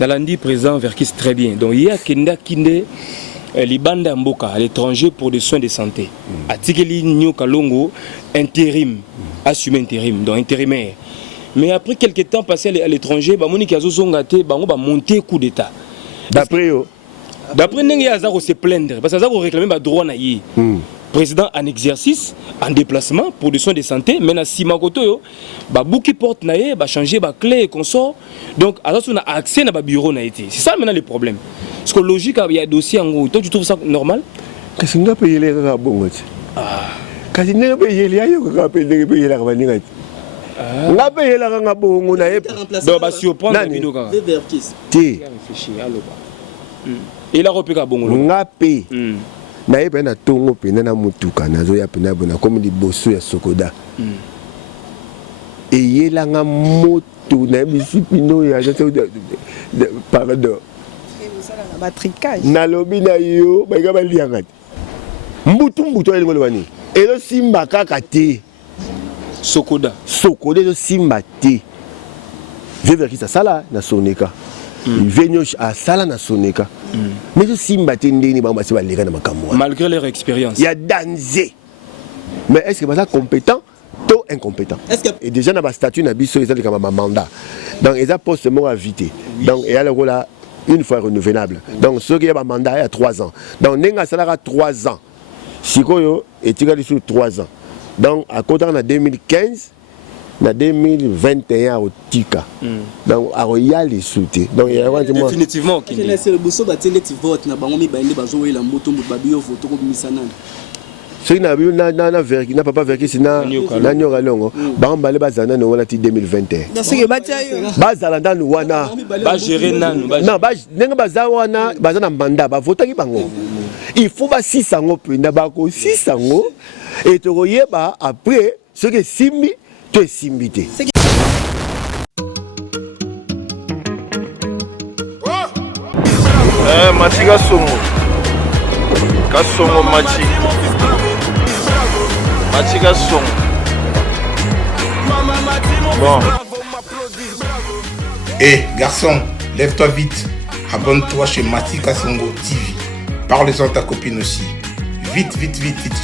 Nalandi président Verkis très bien. Donc il y a Kenda Kinde Libanda Mboka à l'étranger pour des soins de santé. Atikeli Nyo Kalongo intérim, assumé intérim, donc intérimaire. Mais après quelques temps passé à l'étranger, Monique Azozongate, on va monter coup d'état. D'après eux. D'après nous, il y a se plaindre parce que ça réclamer le droit na yi. Président en exercice, en déplacement pour des soins de santé, mais na Simakoto, bouki porte naé, changer clé et consort. Donc, on a accès à bureau na été. C'est ça maintenant le problème. Parce que logique, il y a un dossier en gros. Toi, tu trouves ça normal? Qu'est-ce qu'on a payé les gars bon? Qu'est-ce qu'on a payé les gars qui a payé les gars on a payé les gars bon, on a donc, bah, surprendre les binoka. Ti. Et la repéka bon. On a payé. Na yeba na tongo pena na mutuka nazo ya pena bona comme liboso ya Sokoda eyela nga moto na bisipino ya pardon na lobi na yo baga balianga mbutu ele ngolo bani elo simba kaka te Sokoda elo simba te vivre qui ça sala na soneka Venyo à sala na soneka. Mais je simba tendeni ba masi ba leka na makamwa. Malgré leur expérience. Il y a danger. Mais est-ce que ça compétent ou incompétent? Et déjà dans ma statut na biso ils ont comme un mandat. Donc ils ont poste mon invité. Donc et alors là une fois renouvelable. Donc ceux qui ont un mandat il y a 3 ans. Donc nenga sala 3 ans. Sikoyo et tigali sur 3 ans. Donc à côté en 2015 en 2021 au Tika. Donc à Royal et Souté. Donc il y a définitivement qui c'est le bosso batele ti vote na bango mi baende bazo la moto mut babio vote ko bimisana. Ce qui n'a verki n'a pas verki sina na nyoka longo. Ba mbale bazana no wala ti 2021. Dans ce que bataille. Bazala ndanu wana ba gérer nanu. Non ba nenga bazawana bazana mandat ba vote ki bango. Il faut ba 600 ngo pe na ba ko 600 ngo et to yeba après ce que simbi tu es simbité. Mati Kasongo. Kasongo Mati. Mati Kasongo. Bon. Hé, garçon, lève-toi vite. Abonne-toi chez Mati Kasongo TV. Parle-en à ta copine aussi. Vite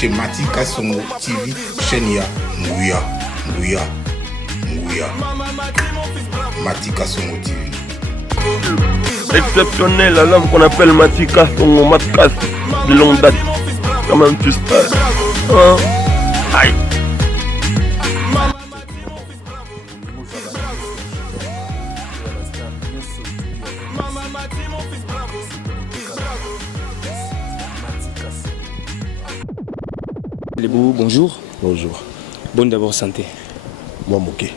chez Mati Kasongo TV. Chenia, Ngouya. Mati Kasongo TV. Exceptionnel, l'homme qu'on appelle Mati Kasongo, Matkas, de longue date. Comment tu sais? Aïe. Les beaux, bonjour. Bonjour. Bonne d'abord santé. Moi moké.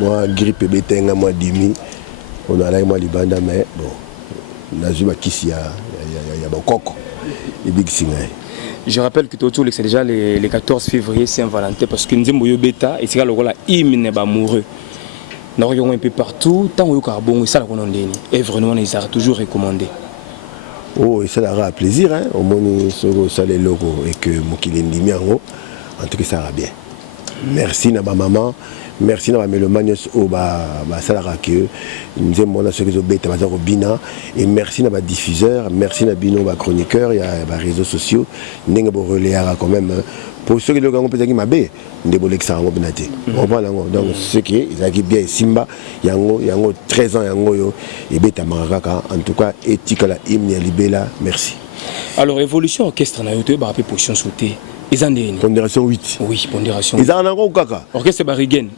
Moi grippe bétenga moi demi. On a là moi libanda mais bon. Nazuma kisi ya bokoko. Et big singai. Je rappelle que autour c'est déjà les 14 février Saint-Valentin parce que Nzembo yo beta et c'est là le hymne ba amoureux. Nous regardons un peu partout tant que bon ça la connandeni et vraiment ils ont toujours recommandé. Oh et ça la plaisir hein au moins ça les logos et que mokili ndimi yango en tout cas ça va bien. Merci na ba maman, merci na ba melomanios au ba salara que nous aimons na ceux qui obéissent ba bina et merci na ba diffuseur, merci na bino ba chroniqueur, il y a ba réseaux sociaux, ndenge bo relayer quand même pour ceux qui le gangont peut-être mabé, ndebo l'extra ngobinate. On prend donc ceux qui ils acquis bien Simba, yango 13 ans yango yo et beta maraka en tout cas éthique la hymne libella, merci. Alors évolution orchestre na yote ba rapé position sauter. Pondération 8. Oui, pondération. Ils en ont kaka. Orchestre c'est Rigen.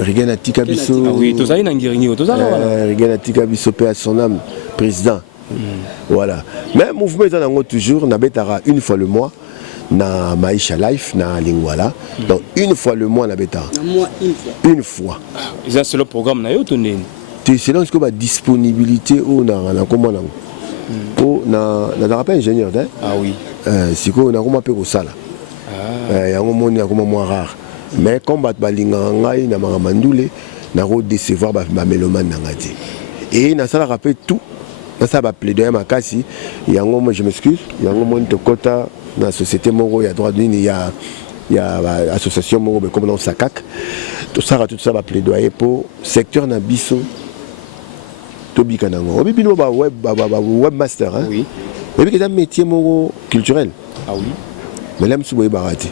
Rigen a tika biso. Ah oui, tous ça n'angiringi, tous ça là. Rigen a tika biso paix à son âme, président. Voilà. Mais mouvement ils en ont toujours na betara une fois le mois na Maisha Life na Lingwala. Donc une fois le mois na betara. Une fois. Ils ont le programme na yo toné. Tu sais donc ce que la disponibilité ou na comment na. Pour na rappel ingénieur hein. Ah oui. Si ko na comment peut ko sala. Yango moni akoma moins rare mais combat balinga ngai na makamandule na ko décevoir ba mélomane na ngati et na sala rappel tout na ça ba plaidoyer makasi yango moi je m'excuse yango moni to kota na société moko ya droit nini ya association moko comme dans Sakak tout ça ba plaidoyer pour secteur na biso tobika nango obibino ba webmaster hein Oui. et puis c'est un métier culturel. Ah oui. Mais là monsieur boye barati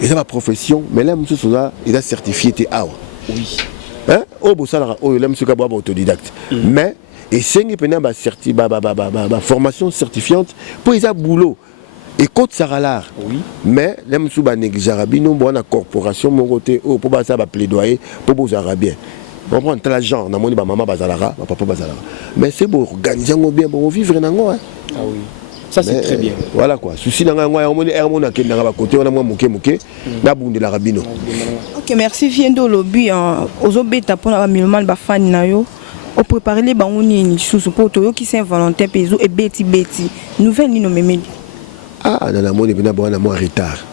et ça ma profession mais là monsieur soza il a certifié t'es awa Oui. hein oh bosalara oh là monsieur kabo autodidacte mais et c'est pena ba formation certifiante pour ils a boulot et côte saralar Oui. mais là monsieur ba négligeable bino bona corporation mon côté oh pour ba ça ba plaidoyer pour vos arabiens. On prend tel genre, on a mon maman bazalara, papa bazalara. Mais c'est pour organiser bien, pour vivre dans hein. Ah oui. Ça c'est très bien. Voilà quoi. Souci dans moi, on a qui dans côté, on a moi mouké, na bunde la rabino. Ok, merci Viendo lobby aux obéta pour la milman ba fan na yo. On prépare les bangouni ni sous pour to qui Saint Valentin peso et Betty nouvelle ni no memeli. Ah, dans la monde bina bon moi retard.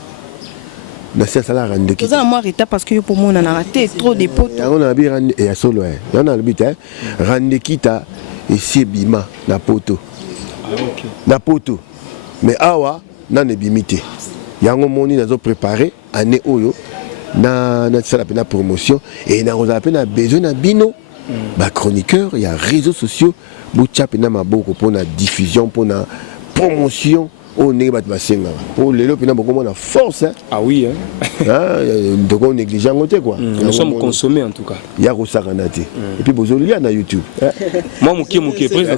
Na c'est ça la rende qui. Vous avez moi retard parce que pour moi on a raté trop de potes. On a bien et à solo hein. On a le but hein. Rende kita et c'est bima na poto. Ah OK. Na poto. Mais awa na ne bimité. Yango moni nazo préparer année oyo na ça la peine promotion et na on a peine besoin na bino. Ba chroniqueur, il y a réseaux sociaux, boucha pena maboko pour la diffusion pour la promotion. On est battu pour les lots, on a force. Hein. Ah oui. Hein. Donc on néglige en côté quoi. Nous sommes consommés en tout cas. Il y a Rosaranati. Et puis vous avez na YouTube. Moi mouké président.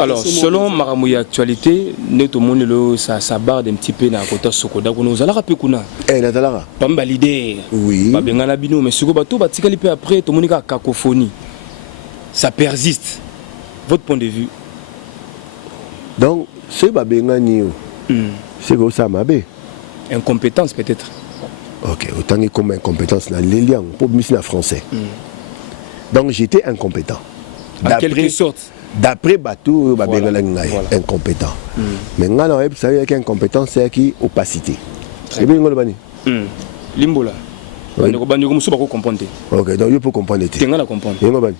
Alors selon Maramouya actualité, net au monde ça barre d'un petit peu na côté Sokoda ko nous ala pe kuna. Na talara. Pamba l'idée. Oui. Ba bengana bino mais siko bato batikali pe après to monika cacophonie. Ça persiste. Votre point de vue. Donc c'est babengani c'est que ça m'a bé incompétence peut-être. OK, autant que comme incompétence là les liens pour missi en français. Donc j'étais incompétent. En quelque sorte. D'après bateau babengana incompétent. Mais ngala web ça veut dire incompétence c'est qui opacité. C'est bien ngolo bani. Limbola. Ndeko banyo musu bako comprendre. OK, donc il faut comprendre. Tengala comprendre. Ngolo bani.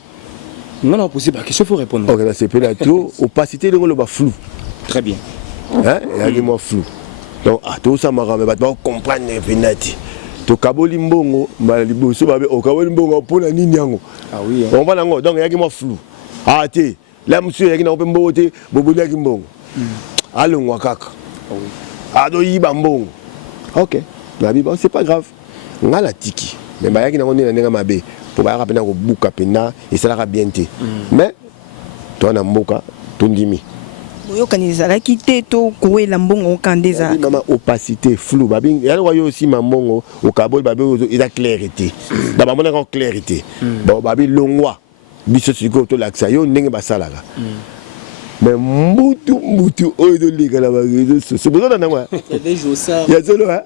Non possible question faut répondre. OK, c'est peut être trop opacité ngolo ba flou. Très bien. Hein? Il y a moi flou. Donc, tout ça m'a ramené, je comprendre les pénalités. To kaboli mbongo, malibo so babe o kaboli mbongo pour la ninyango. Ah oui. On va nango, donc il y a moi flou. Ah té, là monsieur il y a na mbongo té, bobola ki mbongo. Allo ngwakaka. Ah oui. Ado yiba mbongo. OK. Na biba c'est pas grave. Ngala tiki. Mais ba yaki na ngoni na nga mabe. Pour ba rapena ko buka pena et ça la bien té. Mais toi na mboka tondimi. Yokanizala quitté to koué lambongo kandeza. Maman opacité flou babing il y a aussi mamongo au kabol babé il a clarté. D'abord on a en clarté. Bon babi longwa biso siko to laksa yo ndenge basalaka. Mais mutu oyo de liga la bagage c'est besoin d'en avoir. Il y a solo hein.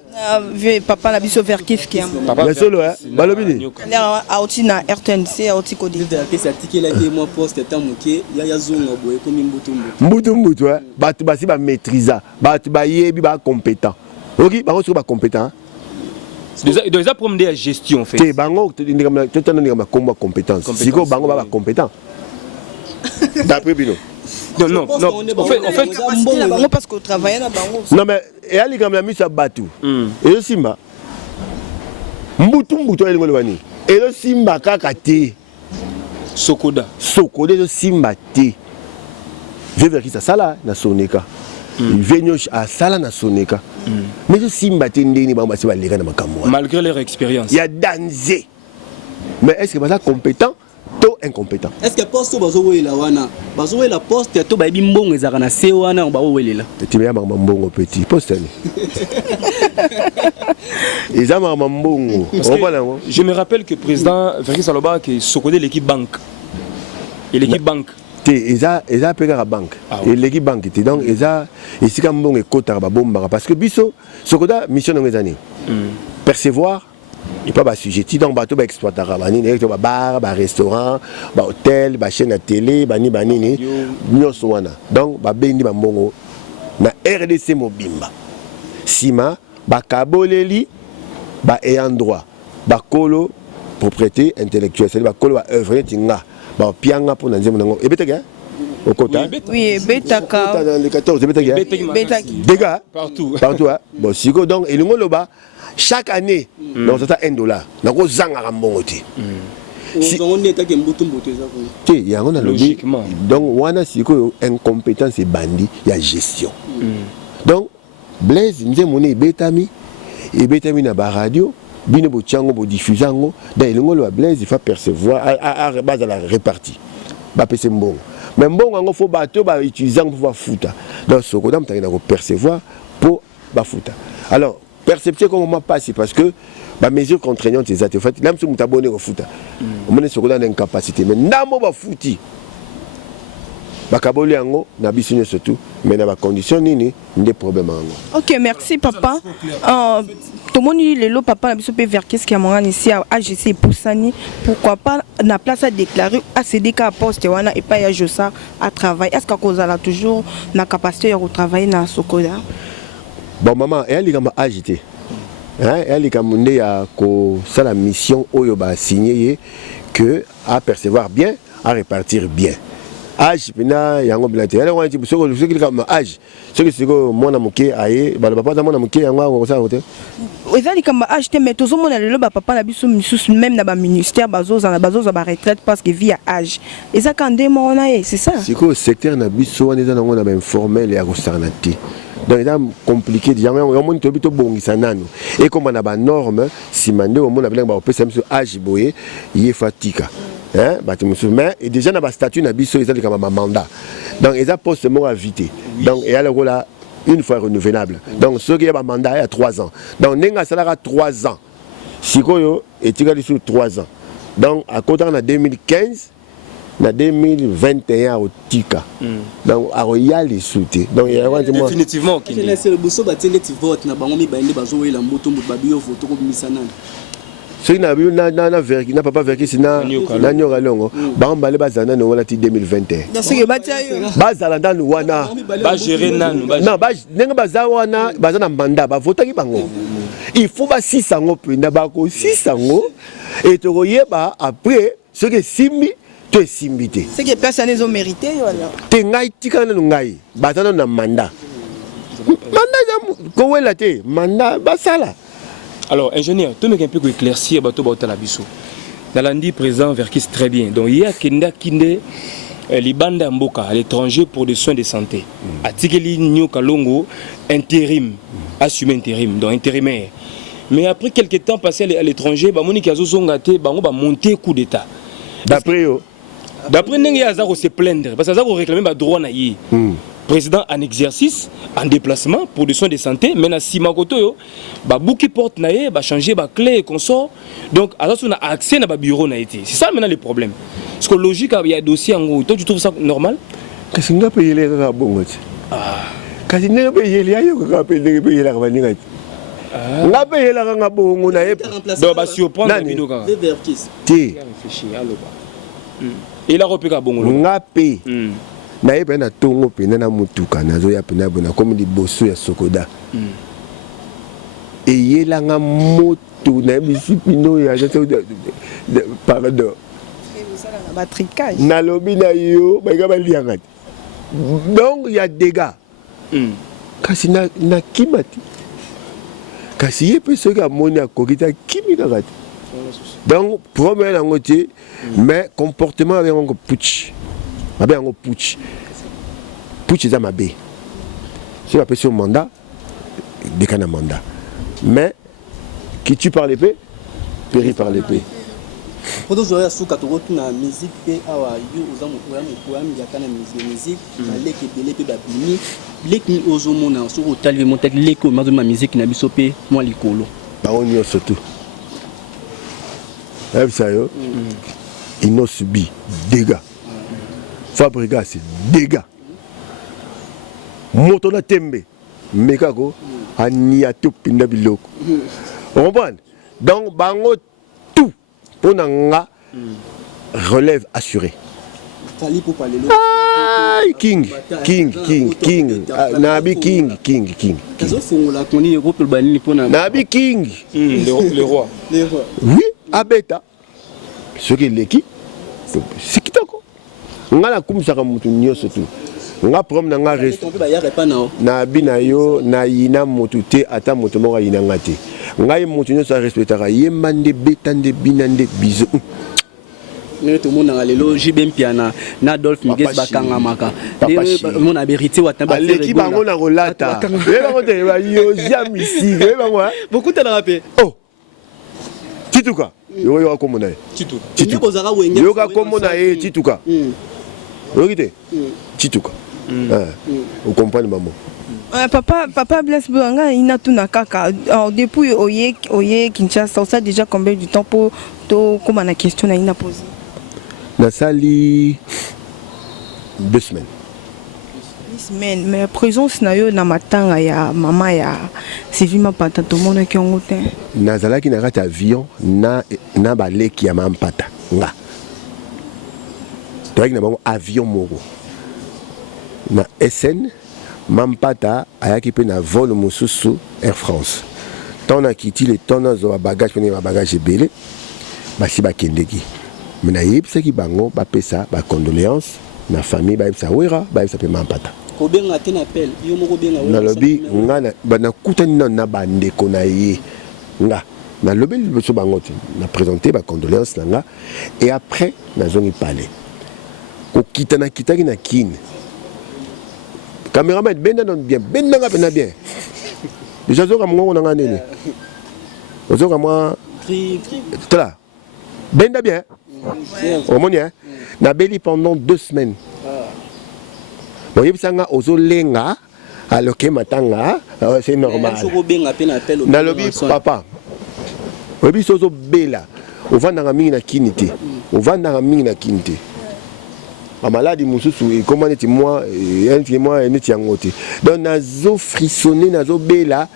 Papa la biso vers kiff qui. Il y a solo hein. Balobini. Là outi na RTNC outi kodi. C'est article là que moi poste tant moké ya zonga boye comme mbutu hein. Batu basi ba maîtriser. Batu ba yebi ba compétent. OK, ba ko ba compétent. Déjà pour me dire gestion en fait. Té bango tu comme compétence. Siko bango ba compétent. D'après Bino. Non. En fait, parce qu'on travaille là bango. Non mais et ali comme la mise à Batu. Et le Simba. Mbutu ele ngolwani. Et le Simba kaka té. Sokoda le Simba té. Vivre qui ça sala na soneka. Il vient à sala na soneka. Mais le Simba té ndeni bamba se ba leka na makamwa. Malgré leur expérience. Il y a danger. Mais est-ce que c'est compétent? Incompétent. Est-ce que poste bazowelela wana bazowelela poste to ba bimbongo ezaka na se wana ba welela tu me maman mbongo petit poste ils ont maman mbongo je me rappelle que le président Félix Saloba qui sokodé l'équipe banque et l'équipe banque ils a payé la banque et l'équipe banque donc ils a ici comme mbongo ekota ba bomba parce que biso sokoda mission dans les années percevoir il pas assujetti donc bateau exploiter bar restaurant hôtel chaîne à télé bani nyonso wana donc bendi mbongo na RDC mobimba sima kaboleli ayant droit kolo propriété intellectuelle c'est kolo œuvre tinga pianga pour nanzemo nango ebetaka au kota oui betaka dans les 14 betaki dégâts partout bon siko donc elingo loba chaque année dans $1 nako zanga mbongo ti on est à Mbutumbo. Il y a un logiquement. Donc, on a incompétence et bandit, il y a gestion. Donc, Blaise, nous avons dit Betami, et Betami na ba radio, bino bo tiango bo diffusango, dans le ngolo Blaise, il faut percevoir à base de la répartie. Ba pese mbongo. Mais mbongo ngo faut bateau ba utiliser pour pouvoir foutre. Donc ce que nous avons percevoir pour ba foutre. Alors, perception comment passe parce que ba mesure contraignante c'est ça. En fait, là nous sommes abonnés au foot. On est sur une incapacité mais namo ba fouti. Bakaboli yango na biso surtout mais na ba condition nini des problèmes yango. OK, merci papa. Tout le monde le lot papa na biso peut vers qu'est-ce qui a mon ici à AGC pour Sani, pourquoi pas na place à déclarer à CDK à poste wana et pas ya Josa à travail. Est-ce qu'à cause là toujours na capacité à travailler na Sokoda? Bon maman, elle est comme agité. Elle est comme ndé ya ko ça la mission oyo ba signé que à percevoir bien, à répartir bien. Âge pina yango bilate alors on dit ce qui comme âge ce qui c'est que mon amoké aye ba papa mon amoké yango ça hote ezali comme âge te mais tout le monde le papa na biso misus même na ba ministère bazo za ba retraite parce que via âge et ça quand des mon aye c'est ça c'est que secteur na biso on est dans on a informel et à restarnati donc c'est compliqué jamais on monte to bito bongisa nano et comme on a ba norme si mande on a bien ba opesa miso âge boye y fatika. Hein, mais et déjà dans le statut na biso ils ont comme un mandat donc ils ont poste mot à viter donc et alors là une fois renouvelable donc ceux qui ont un mandat à 3 ans donc nenga salaire à 3 ans sikoyo et tika sur 3 ans donc à côté en 2015 na 2021 au tika donc à royal les souté donc il y a définitivement OK c'est le bosso batele ti vote na bango mi baende bazo wela moto babio vote ko bimisana. Ceux qui n'ont pas vécu, c'est Nanyo Galongo. Bambale Bazana, nous avons 2021. Dans ce que Bataille. Bazalanda, nous avons. Bagéré Nanou. Non, Bazawana, Bazana Manda, Bavota Bango. Il faut 600 ans, puis Nabako 600 ans. Et tu vois, après, ce qui est Simbi, tu es Simbité. C'est que personne n'a mérité. Tu es Ngai, Tika Nungai, Bazana Manda. Manda, comment est-ce que Manda, Basala. Alors, ingénieur, tu me un peu éclaircir bateau bateau la biso. Nalandi présent Verkis très bien. Donc il y a Kenda Kinde Libanda Mboka à l'étranger pour des soins de santé. Atikeli Nyo Kalongo intérim, assumé intérim, donc intérimaire. Mais après quelques temps passé à l'étranger, ba moni kazo zongate ba ba monter coup d'état. D'après Nengi Azaro se plaindre parce que Azaro réclamer ba droit na yi. Président en exercice, en déplacement pour des soins de santé, mais na Simakoto yo, ba bouki porte naé, ba changer ba clé et consort. Donc alors on a accès na ba bureau na été. C'est ça maintenant le problème. Parce que logique il y a dossier en gros. Toi tu trouves ça normal? Qu'est-ce qu'on a payé les gars bon ah. Qu'est-ce qu'on a payé les gars payé la vanille. On a payé la ganga bon on a. Donc ba surprendre bino ka. Ti. Et la repéka bon on a payé. Na yeba na tongo pena na mutuka nazo ya pena bona comme di bosso ya Sokoda et yelanga moto na bisipino ya pardon na lobi na yo ba ga ba lianga donc il y a des gars kasi na kimati kasi yepe ce ga moni akokita kimi na gati donc problème na ngote mais comportement avec un putsch. Ma bien, on putsch. Putsch, c'est ma bé. Si on appelle sur mandat, des canaux mandat. Mais, qui tue par l'épée, périt par l'épée. Pour nous, on sous quatre autres na musique et awa yo aux amours pour ami ya kana musique na leki belé pe babini leki ozomona sur hotel vi monter leki ma musique na bisope moi likolo. Ba on yo surtout. Ça yo. Ils n'ont subi dégâts. Fabrica c'est dégâts. Moto na tembe mekako aniato pinda biloko. On comprend? Donc bango tout pour nga relève assurée. King Nabi King Nabi King le roi. Oui, abeta ce qui est l'équipe c'est qui t'ako nga la kumsaka mutu nyoso tu nga prom na nga reste na binayo na yina mutu te ata mutu mo yina ngate nga mutu nyoso respectera yemande betande binande bizo Mais tout le monde a le JB Piana, Nadolphe Miguel Bakanga Maka. Mon héritier ou attend. L'équipe bango na rolata. Beaucoup de rappé. Oh. Tituka. Yo comme on a. Tituka. Yo comme on a Tituka. Regardez. Tituka. Vous comprenez maman. Papa Blaise Bouanga, il n'a tout na kaka. Depuis Oye Kinshasa, ça déjà combien de temps pour comment la question n'a posé? Na sali 2 semaines. 2 semaines, mais la présence na yo na matanga ya mama ya Sylvie Mapata tout le monde qui ont été. Nazala qui n'a pas avion na baleki ya mampata nga. Donc na bango avion moko. Na SN Mampata ayaki pe na vol mosusu Air France. Tant na kiti le temps na zo bagage pene ba bagage belé. Ba si ba kendeki. Mena yebisa ki bango ba pesa ba condoléances na famille ba yebisa wera ba yebisa pe Mampata. Ko benga te na appel yo moko benga wera. Na lobi nga na kutani na bande ko na ye. Nga na lobi biso bango te na présenter ba condoléances na nga et après na zongi parler. Ko kitana kitaki na kine. Caméraman ben non bien ben nga ben bien déjà zo comme on a nene zo comme moi là ben bien au monia na beli pendant 2 semaines bon yebisanga ozo lenga aloke matanga c'est normal na lobi papa obi sozo bela ovanda mingi na kinité ovanda mingi na kinité a maladie mususu et comment est moi et net yangote donc nazo frissonner nazo bela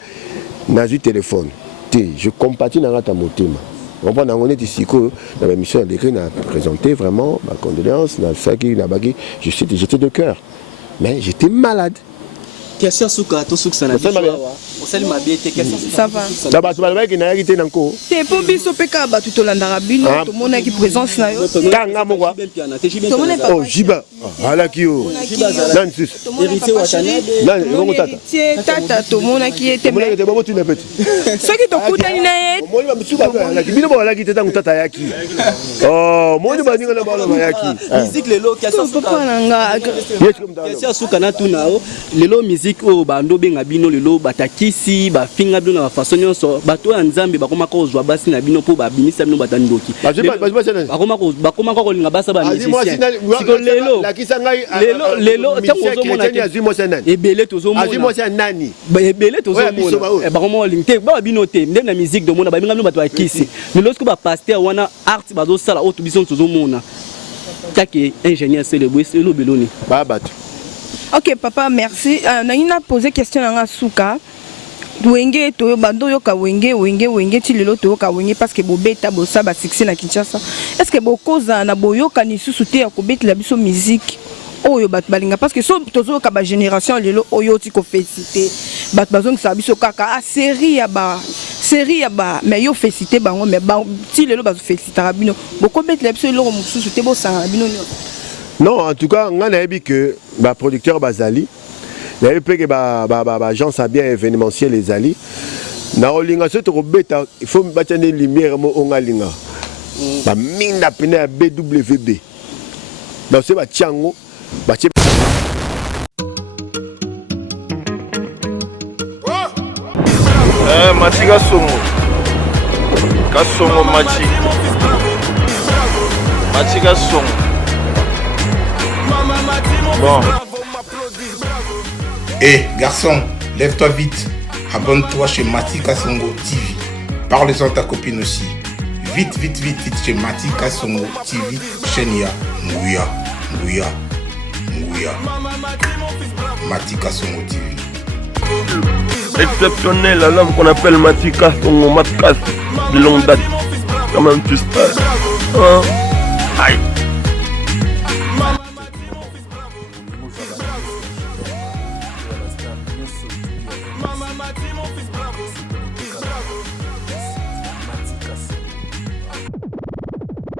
nazo téléphone je compatis na rata motema on va on est ici que dans la mission d'écrit n'a présenté vraiment ma condoléance na saki na bagi j'étais de cœur mais j'étais malade. Question suka to suka na biso osali mabiete question ça va da ba tu ba ki na yaki nanko te po biso peka ba tu to landa bino to mona ki présence na yo kanga mo kwa oh jiba ala ki yo nan sis héritier wa tana nan tata to mona ki était mais te bobo tu na petit ce qui to kutani na ye mo ba msuba ba la ki bino ba la ki tata ngutata yaki oh mo ni ba ninga na ba la yaki musique lelo question suka nanga question suka na tuna lelo musique o bando benga bino lelo batakisi ba finga bino na façon nyonso bato ya nzambe bakoma ko zwa basi na bino po ba bimisa bino batandoki bakoma ko linga basa ba musicien siko lelo tango zo mona ebele tozo mona azimo sa nani ebele tozo mona bakoma lingte ba bino te ndem na musique do mona ba benga bino bato ya kisi lelo siko ba pasteur wana art bazo sala o to bison tozo mona take ingénieur célèbre c'est lo beloni ba bato. Ok papa merci. On a posé question à Souka. Wenge to bando yoka wenge ti lelo to yoka wenge parce que bobeta bosa ba succès na Kinshasa. Est-ce que bokoza na boyoka ni susuté ya kobeta la biso musique oyo bat balinga parce que so tozo ka ba génération lelo oyo ti ko féliciter bat bazong sa biso kaka a série ya ba mais yo féliciter bango mais ba ti lelo ba féliciter bino boko beta la biso lelo mususuté bo sanga bino. Non, en tout cas, on a vu que le producteur Bazali, il y a eu que l'agence a bien événementiel les Ali. Il faut mettre des lumières au Ngalinga. La mine d'appel BWB. Donc c'est Tchango. Matika Songo. Kasongo Machi. Matika Songo. Bon. Garçon, lève-toi vite. Abonne-toi chez Matika Songo TV. Parle-en à ta copine aussi. Vite chez Matika Songo TV. Chenia, Ngouya. Matika Songo TV. Exceptionnel, l'homme qu'on appelle Matika Songo Matkas de longue date. Comment tu sais? Aïe. Mama,